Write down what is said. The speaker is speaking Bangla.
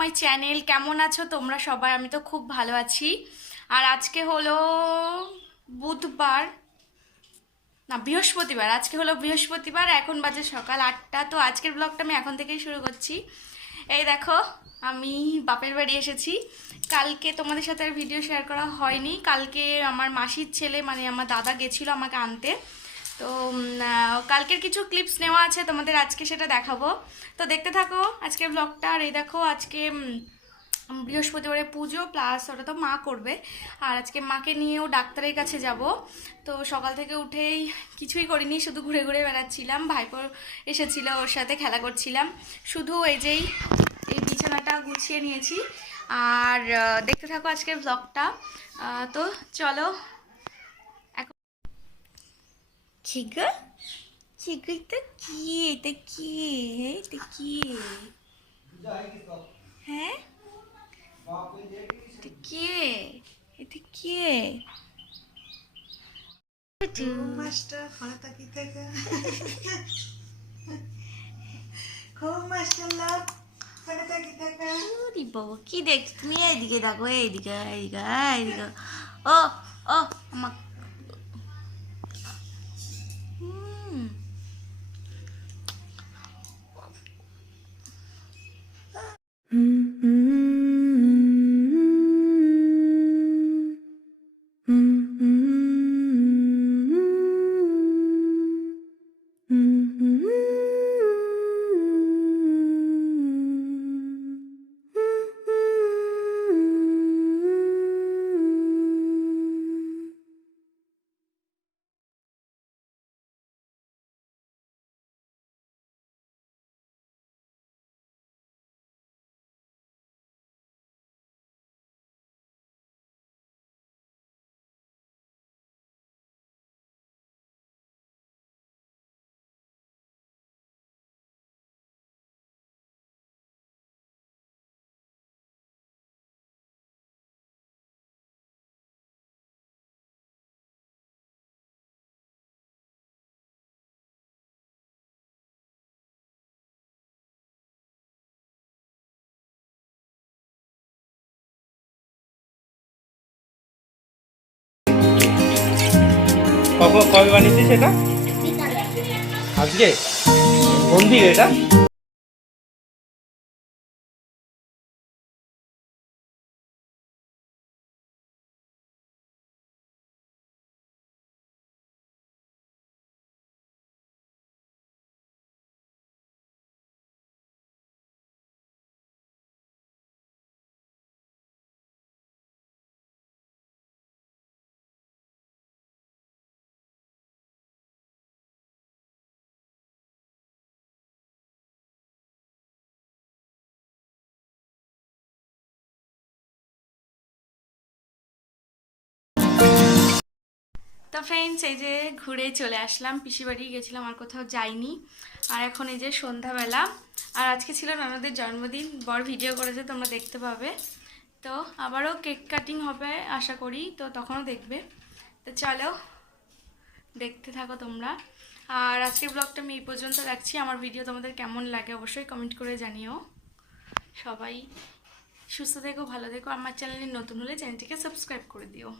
My channel. কেমন আছো তোমরা সবাই? আমি তো খুব ভালো আছি। আর আজকে হলো বুধবার, না বৃহস্পতিবার। আজকে হলো বৃহস্পতিবার, এখন বাজে সকাল 8টা। তো আজকের ব্লগটা আমি এখন থেকেই শুরু করছি। এই দেখো, আমি বাপের বাড়ি এসেছি। কালকে তোমাদের সাথে আর ভিডিও শেয়ার করা হয়নি। কালকে আমার মাসির ছেলে মানে আমার দাদা গেছিলো আমাকে আনতে। তো কালকের কিছু ক্লিপস নেওয়া আছে তোমাদের, আজকে সেটা দেখাবো। তো দেখতে থাকো আজকের ব্লগটা। আর এই দেখো, আজকে বৃহস্পতিবারে পুজো, প্লাস ওটা তো মা করবে। আর আজকে মাকে নিয়েও ডাক্তারের কাছে যাব। তো সকাল থেকে উঠেই কিছুই করিনি, শুধু ঘুরে ঘুরে বেড়াচ্ছিলাম। ভাইপো এসেছিল, ওর সাথে খেলা করছিলাম। শুধু এই বিছানাটা গুছিয়ে নিয়েছি। আর দেখতে থাকো আজকের ব্লগটা। তো চলো এখন। কি গো? কি গো? এটা কি? এটা কি? এটা কি? হ্যাঁ, এটা কে? এটা কে? মাছটা ফলে তাকি থেকে খুব মাছটা লাভ ফলে তাকি থেকে। ওরে বাবা, কি দেখছো তুমি? এইদিকে দেখো, এইদিকে এইদিকে এইদিকে। ও ও আমার। হুম। কখন কবে বানিয়েছিস সেটা? আজকে কোন দিন এটা? তো ফ্রেন্ডস, এই যে ঘুরে চলে আসলাম, পিসি বাড়ি গেছিলাম, আর কোথাও যাইনি। আর এখন এই যে সন্ধ্যাবেলা। আর আজকে ছিল ননদের জন্মদিন, বর ভিডিও করেছে, তোমরা দেখতে পাবে। তো আবারও কেক কাটিং হবে আশা করি, তো তখনও দেখবে। তো চলো দেখতে থাকো তোমরা। আর আজকের ব্লগটা আমি এই পর্যন্ত রাখছি। আমার ভিডিও তোমাদের কেমন লাগে অবশ্যই কমেন্ট করে জানিও। সবাই সুস্থ থেকো, ভালো থেকো। আমার চ্যানেলে নতুন হলে চ্যানেলটিকে সাবস্ক্রাইব করে দিও।